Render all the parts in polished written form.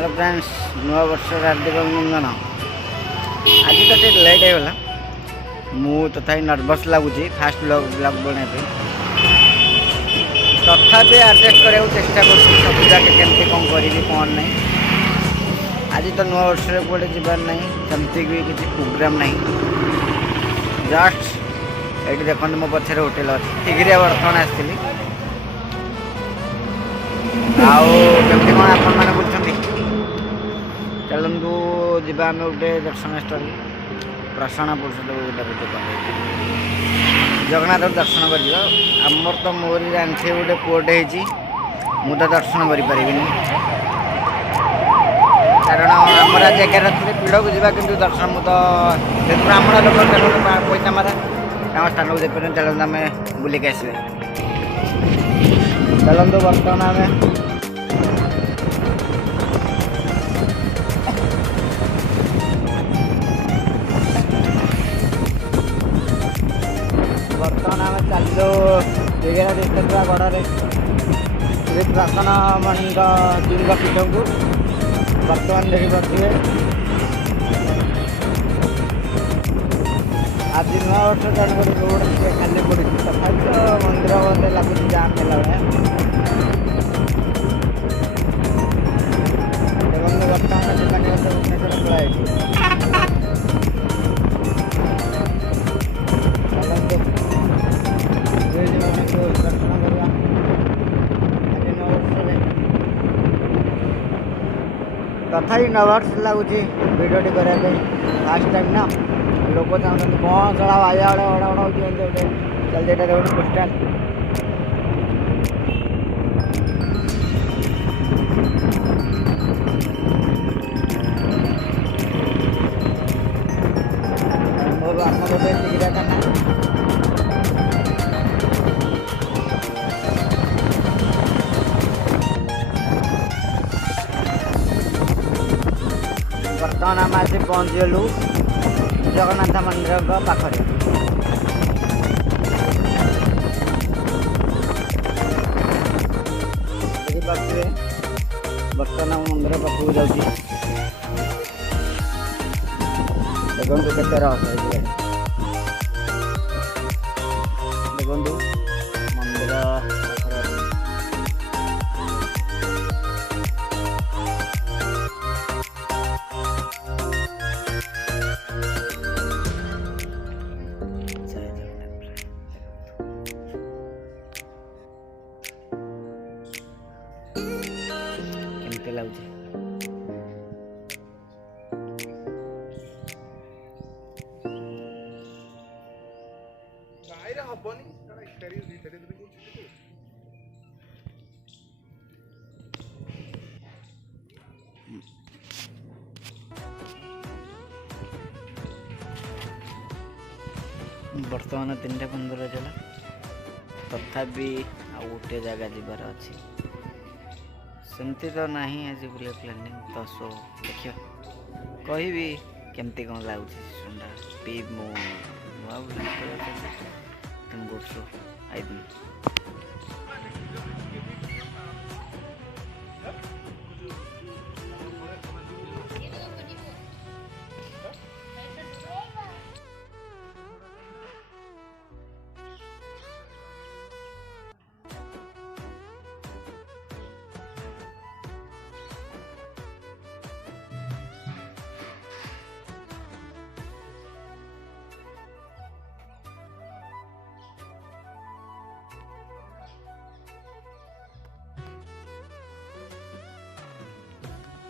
Hello friends नुआ वर्ष हार्दिक अभिनंदन। आज तो टे लेट होगा मु तथा नर्भस लगुच फास्ट ब्लॉग बनवाई तथापि आडजस्ट करने चेष्टा कर सब जगह केमती कौन करी कौन ना। आज तो नुआ वर्ष कौटे जबार ना जमती भी किसी प्रोग्राम ना जस्ट ये देखो मो पछे होटेल अच्छी टिग्रिया बर्तमान आसती आमती कौन आप चलतु जा आम गोटे दर्शन स्थल प्रसन्न पुरुषोत्तम जगन्नाथ दर्शन करमर तो मोर जानते गोटे पुअटे मु तो दर्शन करें कारण आमर आज 11 पीढ़ को जा कि दर्शन मुझे ब्राह्मण लोग पैसा मारे स्थान को देखते चलते आम बुलिक आसवे चलतु बर्तमान आम बर्तमान आम चलो दिगेरा डिस्ट्रिक्ट गढ़े श्री प्रसन्न मणि दुर्गा पीठ को बर्तमान देखिपे। आज नुआ वर्ष तेणुक रोड खाली पड़ी तथा तो मंदिर बोलते लगुच जाम है बर्तमान भुवनेश्वर पलाई तथापि नर्भस लगुच भिडियोटी करने फास्ट टाइम ना लोग चाहते कौन चला आया गोटे जल्दी देखो पोस्टाल मोर आम गोटे टिग्रिया ना बर्तमान आम आज पहुँचलु जगन्नाथ मंदिर पाखरे देखिपे बर्तमान मंदिर पाखक जाऊँगी देखो केते रस देखो मंदिर केमती लगुच बर्तमान 3:15 चला तथापि आ गोटे जगह जीवार अच्छी सेमती तो ना आज बुले प्लानिंग तो सो देखियो कहबी केमती कौन लगुच सुंदर पी मो नुआ तुम गोसो आई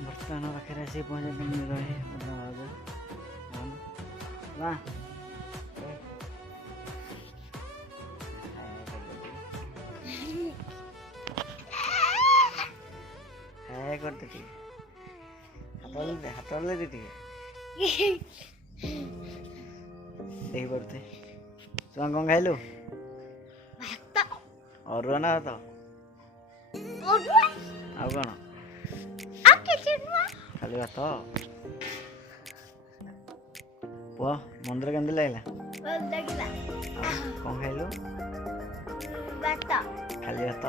बर्तमान पाखे आसी पहुँचे रहे करते हाथ देती देख पड़ते तुम कौन खाइलु अरुआ ना तो आ कौन खाली भात पुआ मंदिर केमती लगला कौन खाइलु खाली भात